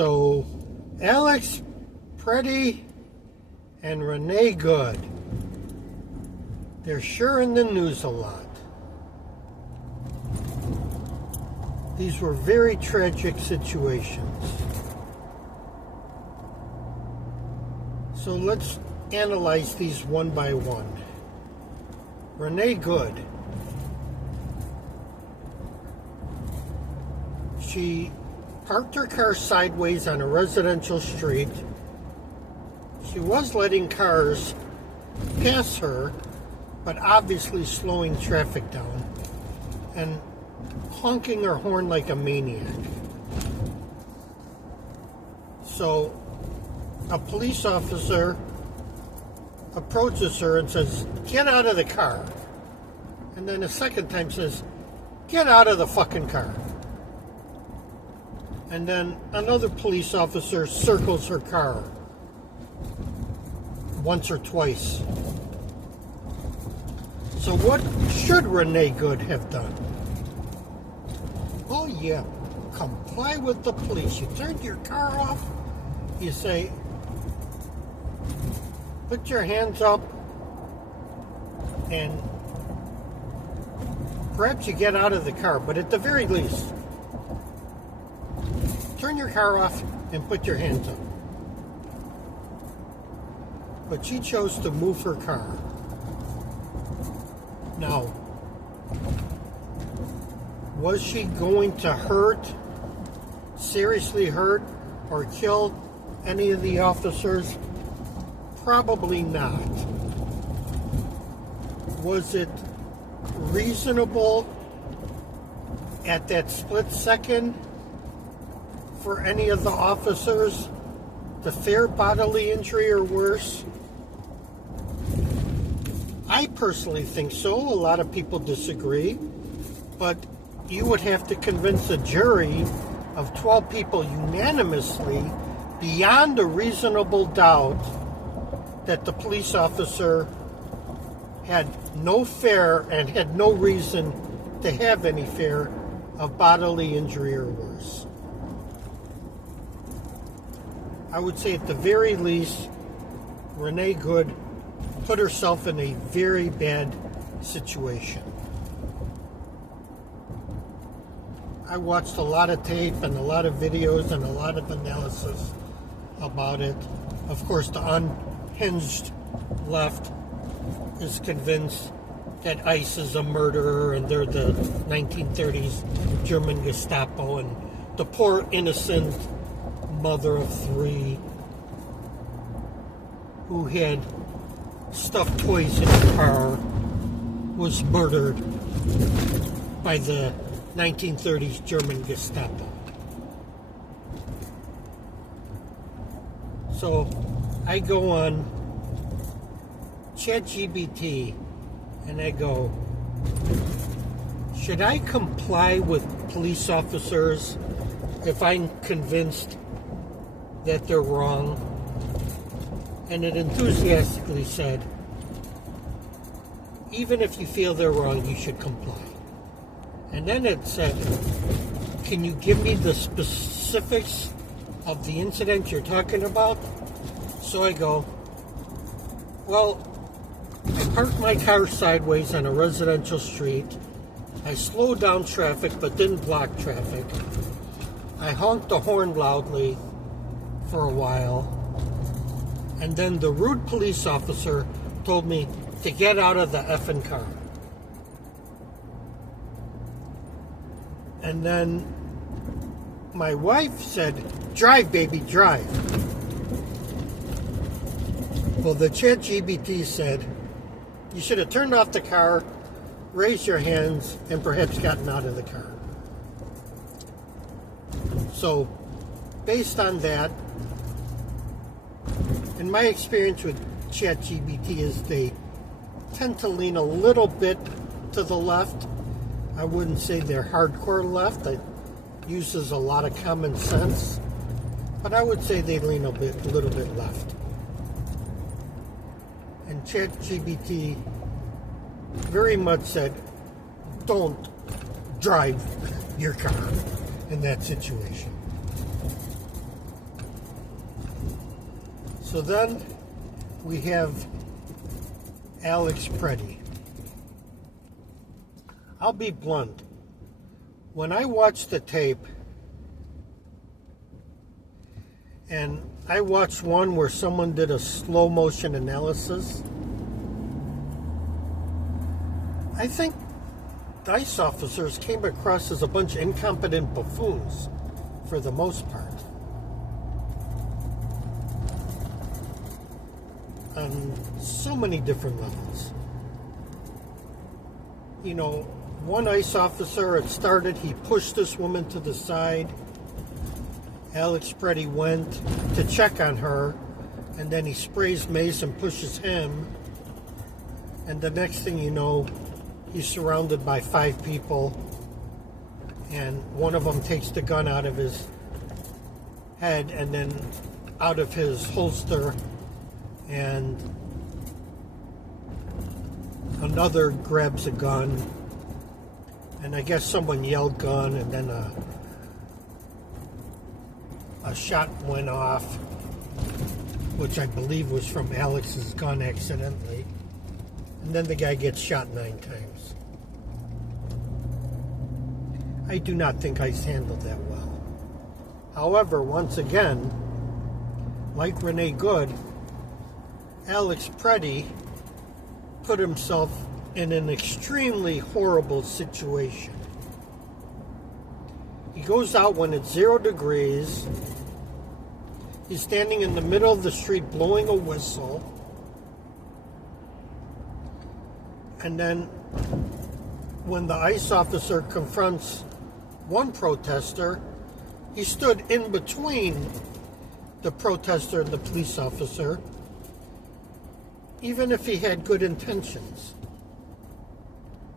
So, Alex, Pretti, and Renee Good. They're sure in the news a lot. These were very tragic situations. So let's analyze these one by one. Renee Good. She parked her car sideways on a residential street. She was letting cars pass her, but obviously slowing traffic down and honking her horn like a maniac. So a police officer approaches her and says, "Get out of the car." And then a second time says, "Get out of the fucking car." And then another police officer circles her car once or twice. So what should Renee Good have done? Oh yeah, comply with the police. You turned your car off. You say, put your hands up, and perhaps you get out of the car, but at the very least, turn your car off and put your hands up. But she chose to move her car. Now, was she going to hurt, seriously hurt, or kill any of the officers? Probably not. Was it reasonable at that split second for any of the officers to fear bodily injury or worse? I personally think so. A lot of people disagree. But you would have to convince a jury of 12 people unanimously, beyond a reasonable doubt, that the police officer had no fear and had no reason to have any fear of bodily injury or worse. I would say at the very least, Renee Good put herself in a very bad situation. I watched a lot of tape and a lot of videos and a lot of analysis about it. Of course, the unhinged left is convinced that ICE is a murderer and they're the 1930s German Gestapo, and the poor innocent mother of three who had stuffed toys in her car was murdered by the 1930s German Gestapo. So I go on ChatGPT and I go, should I comply with police officers if I'm convinced that they're wrong? And it enthusiastically said, even if you feel they're wrong, you should comply. And then it said, can you give me the specifics of the incident you're talking about? So I go, well, I parked my car sideways on a residential street. I slowed down traffic but didn't block traffic. I honked the horn loudly for a while. And then the rude police officer told me to get out of the effing car. And then my wife said, drive, baby, drive. Well, the ChatGPT said, you should have turned off the car, raised your hands, and perhaps gotten out of the car. So, based on that, and my experience with ChatGPT is they tend to lean a little bit to the left. I wouldn't say they're hardcore left. It uses a lot of common sense, but I would say they lean a little bit left. And ChatGPT very much said, don't drive your car in that situation. So then we have Alex Pretti. I'll be blunt. When I watched the tape, and I watched one where someone did a slow motion analysis, I think the ICE officers came across as a bunch of incompetent buffoons for the most part. On so many different levels. You know, one ICE officer, it started, he pushed this woman to the side. Alex Pretti went to check on her, and then he sprays mace and pushes him. And the next thing you know, he's surrounded by 5 people, and one of them takes the gun out of his head and then out of his holster, and another grabs a gun, and I guess someone yelled gun, and then a shot went off, which I believe was from Alex's gun accidentally, and then the guy gets shot 9 times. I do not think ICE handled that well. However, once again, like Renee Good, Alex Pretti put himself in an extremely horrible situation. He goes out when it's 0 degrees. He's standing in the middle of the street blowing a whistle. And then when the ICE officer confronts one protester, he stood in between the protester and the police officer, even if he had good intentions.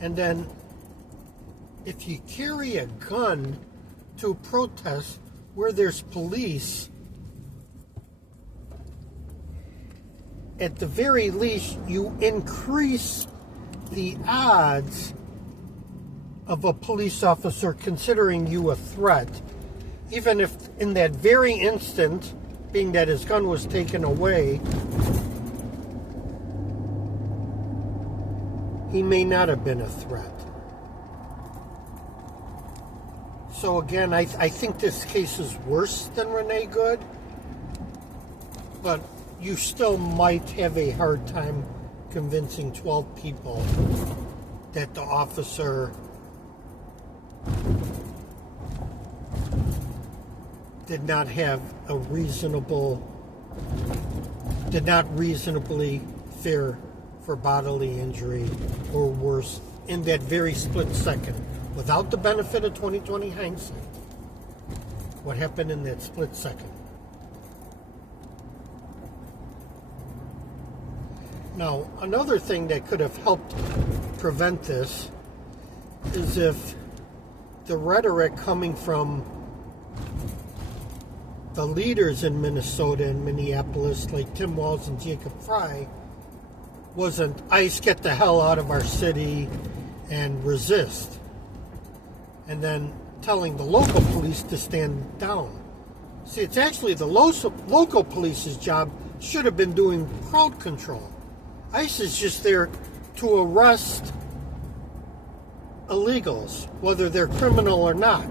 And then if you carry a gun to a protest where there's police, at the very least, you increase the odds of a police officer considering you a threat, even if in that very instant, being that his gun was taken away, he may not have been a threat. So again, I think this case is worse than Renee Good, but you still might have a hard time convincing 12 people that the officer did not reasonably fear for bodily injury or worse in that very split second, without the benefit of 20/20 hindsight. What happened in that split second? Now, another thing that could have helped prevent this is if the rhetoric coming from the leaders in Minnesota and Minneapolis, like Tim Walz and Jacob Fry, wasn't, ICE, get the hell out of our city and resist. And then telling the local police to stand down. See, it's actually the local police's job should have been doing crowd control. ICE is just there to arrest illegals, whether they're criminal or not.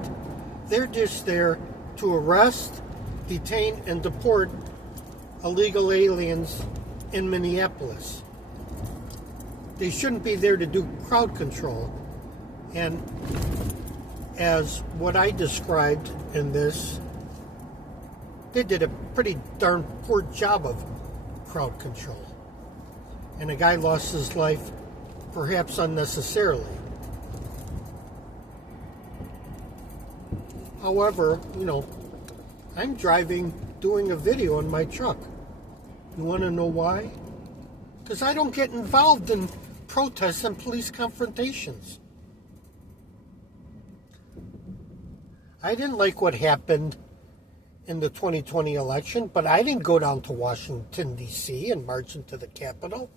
They're just there to arrest, detain, and deport illegal aliens in Minneapolis. They shouldn't be there to do crowd control. And as what I described in this, they did a pretty darn poor job of crowd control. And a guy lost his life, perhaps unnecessarily. However, I'm driving, doing a video in my truck. You want to know why? Because I don't get involved in protests and police confrontations. I didn't like what happened in the 2020 election, but I didn't go down to Washington, D.C. and march into the Capitol.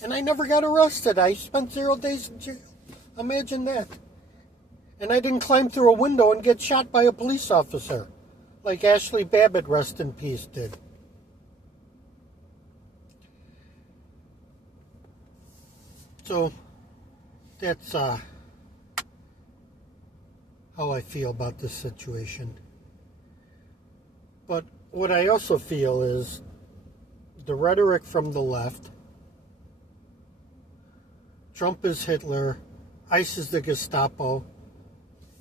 And I never got arrested. I spent 0 days in jail. Imagine that. And I didn't climb through a window and get shot by a police officer, like Ashley Babbitt, rest in peace, did. So that's how I feel about this situation. But what I also feel is the rhetoric from the left, Trump is Hitler, ICE is the Gestapo,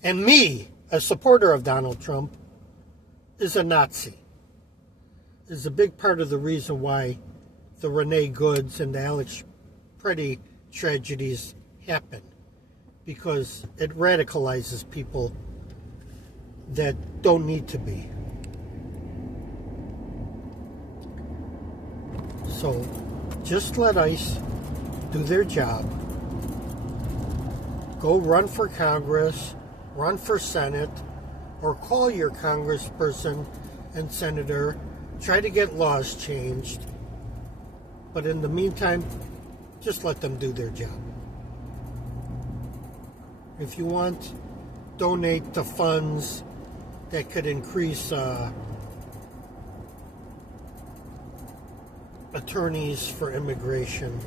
and me, a supporter of Donald Trump, is a Nazi, is a big part of the reason why the Renee Goods and the Alex Pretti tragedies happen, because it radicalizes people that don't need to be. So just let ICE do their job. Go run for Congress, run for Senate, or call your congressperson and senator. Try to get laws changed. But in the meantime, just let them do their job. If you want, donate to funds that could increase attorneys for immigration.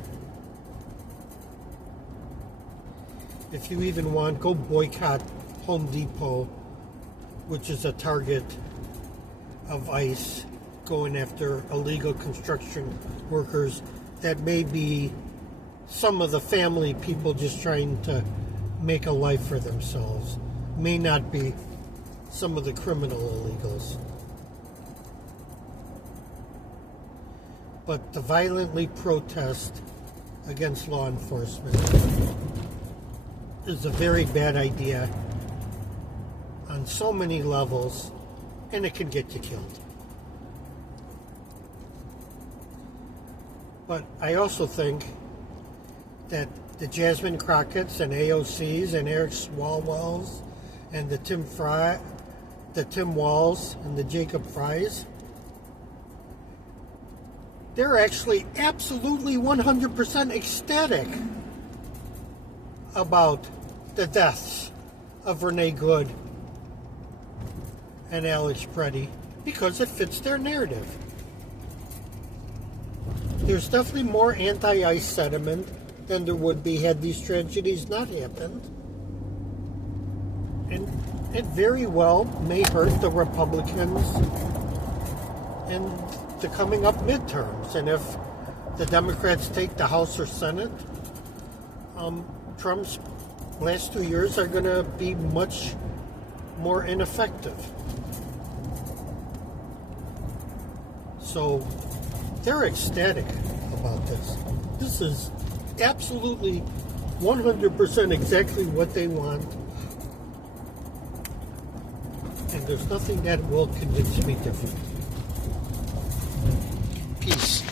If you even want, go boycott Home Depot, which is a target of ICE going after illegal construction workers that may be some of the family people just trying to make a life for themselves, may not be some of the criminal illegals. But to violently protest against law enforcement is a very bad idea on so many levels, and it can get you killed. But I also think that the Jasmine Crockett's and AOC's and Eric Swalwell's and the Tim Walls and the Jacob Fry's, they're actually absolutely 100% ecstatic about the deaths of Renee Good and Alex Pretti because it fits their narrative. There's definitely more anti-ICE sentiment than there would be had these tragedies not happened. And it very well may hurt the Republicans in the coming up midterms. And if the Democrats take the House or Senate, Trump's last 2 years are going to be much more ineffective. So they're ecstatic about this. This is absolutely 100% exactly what they want. And there's nothing that will convince me different. Peace.